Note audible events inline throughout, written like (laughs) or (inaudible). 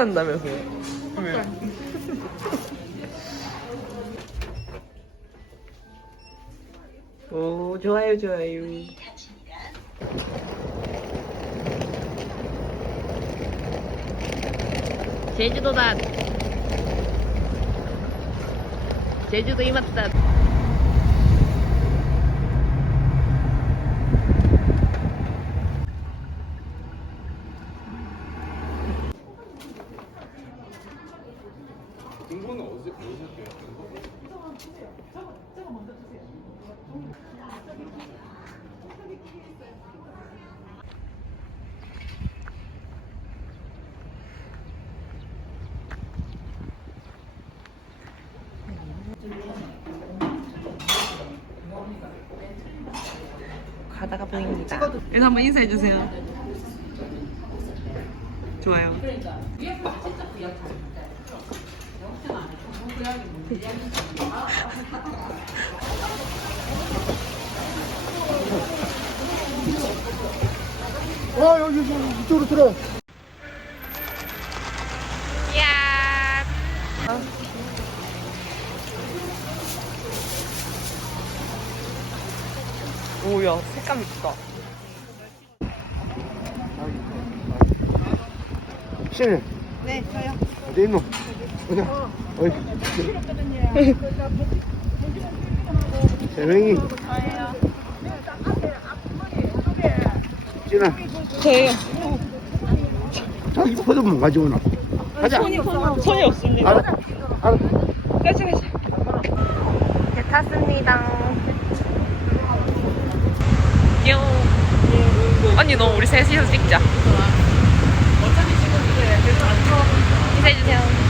식단한다면서요? 오 좋아요 좋아요. 제주도다. 제주도 이맞다. 보입니다. 그래서 한번 인사해 주세요. 좋아요. 와 여기 좀 이쪽으로 들어. 야. 오야 색감 이쁘다. 신혜. 네, 저요. 어디 있노? 어디야? 어디? 세 명이. 진아. 저예요. 자기 포도만 가져오나. 가자. 손이 없습니다. 알아. 알아. 가시 가시. 배 탔습니다. 귀여워. 언니 너 우리 셋이서 찍자. 인사해주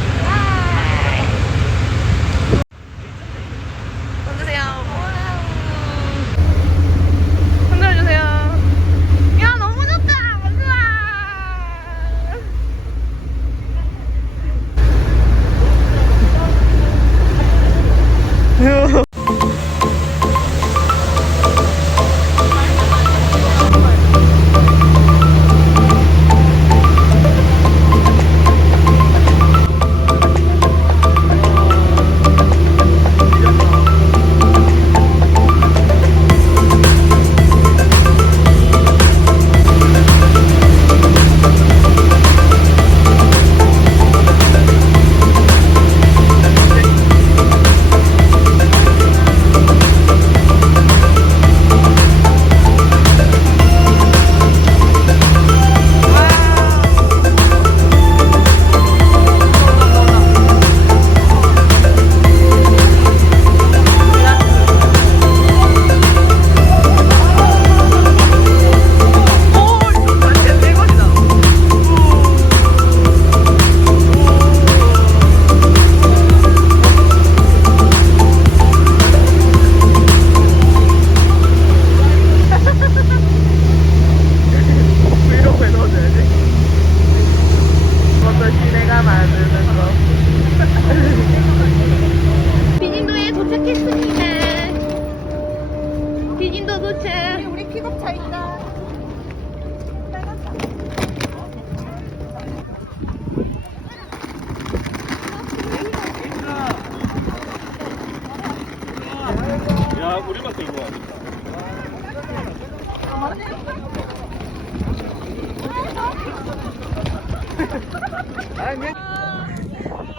시내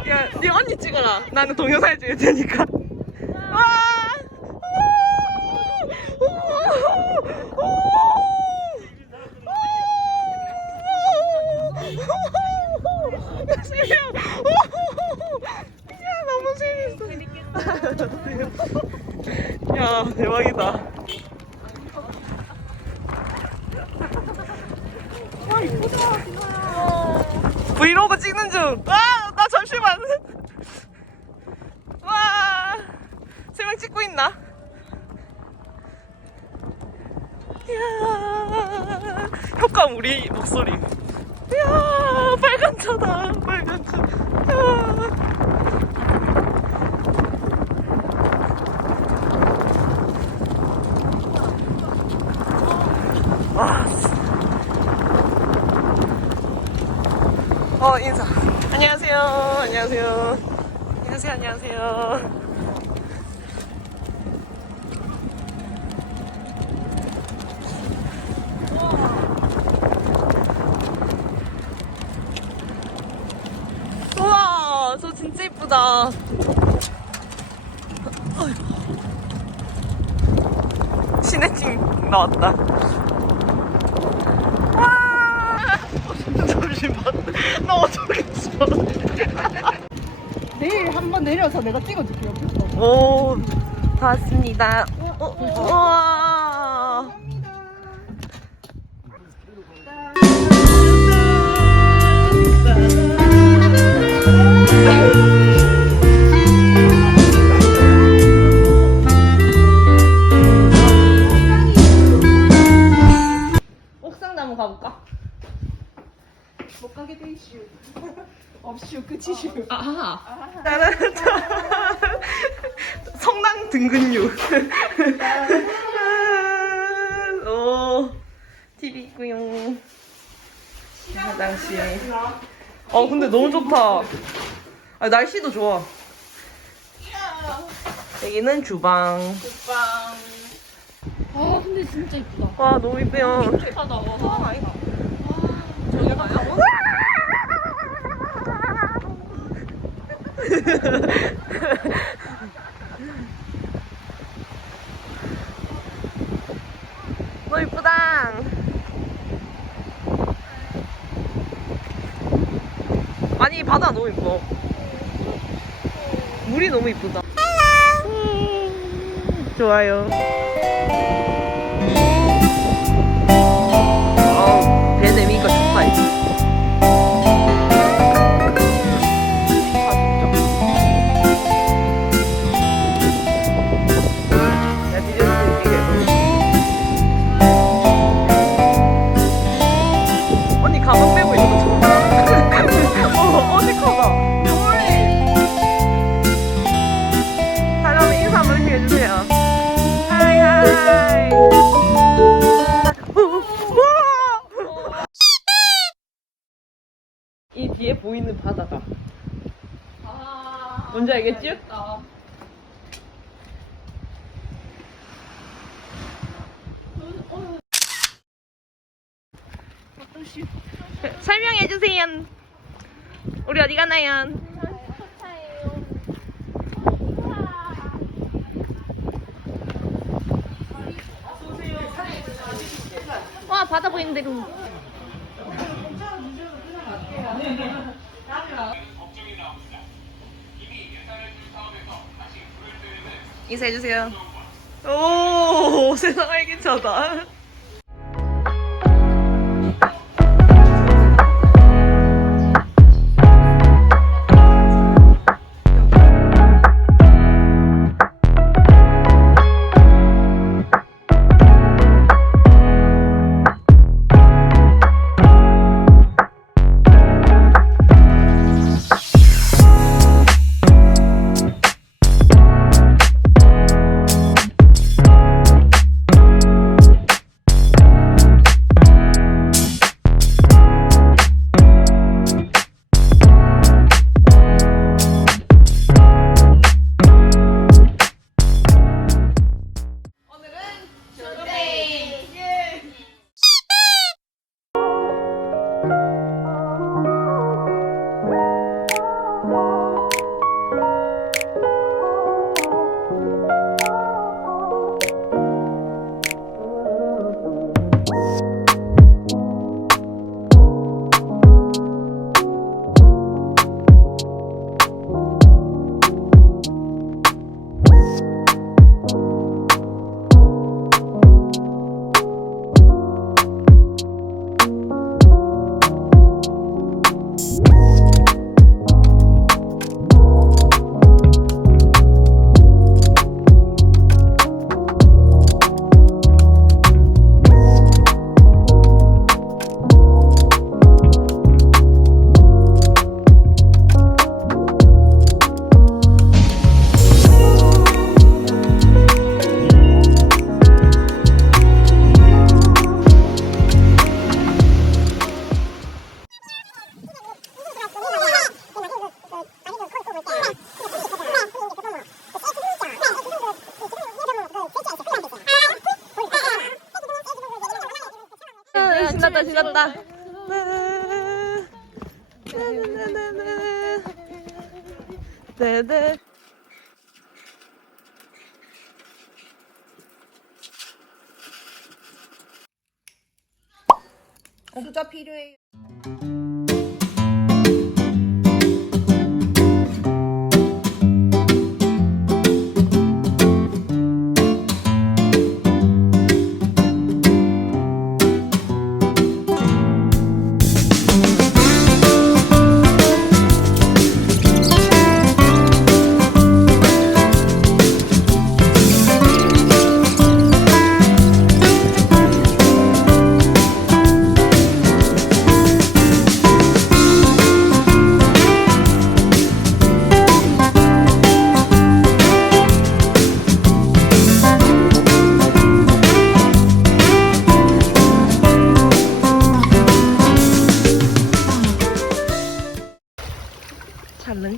야, 네 언니 찍어라. 나는 동영상 찍을 테니까. 와! 야, 세미야. 오! 야, 너무 재밌어. 야, 대박이다. 브이로그 찍는 중. 와, 나 잠시만. 와, 세 명 찍고 있나? 이야, 효과음 우리 목소리. 이야, 빨간 차다, 빨간 차. 이야. 와, 어 인사. 안녕하세요. 안녕하세요. 안녕하세요. 안녕하세요. 우와, 저 진짜 이쁘다. 시네팅 나왔다. 와! 잠시만. (laughs) 나 어쩌겠어. 내일 한번 내려서 내가 찍어줄게 옆에서. 오, 다 왔습니다. 어, 우와. 옥상도 한번 가볼까? 못 가게 돼 이슈. (laughs) 없슈 끝이슈. 아하. (laughs) 성당 등근육. 오, TV 있고요. 화장실. 어, 근데 너무 좋다. 아, 날씨도 좋아. 여기는 주방. 아 근데 진짜 이쁘다. 와, 너무 이쁘요. 좋다. 와 아이가. 저기 가요? 너무 이쁘다. 아니 바다 너무 이뻐. 물이 너무 이쁘다. 좋아요. 어, 배 내미니까 좋다 해주세요. 하이, 하이. 우와! 이 뒤에 보이는 바다가. 뭔지 알겠지? 설명해 주세요. 우리 어디 가나요? 보이는데 그 인사해주세요. 오 (laughs) 세상 신났다 네네. 수저 필요해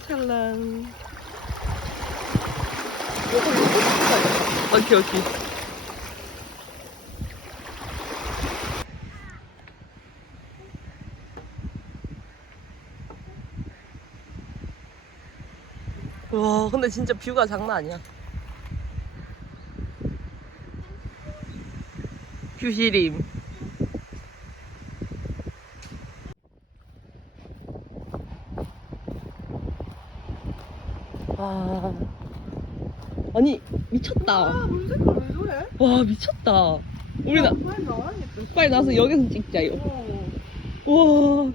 찰랑찰랑. 오케이 오케이. 와 근데 진짜 뷰가 장난 아니야. 뷰시림. 아니 미쳤다. 물 색깔 왜 저래? 와 미쳤다. 우리 나 빨리 나와야겠다. 빨리 나서 여기서 찍자요. 어. 와.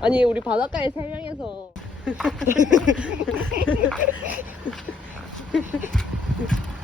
아니 우리 바닷가에 세 명이서 (laughs)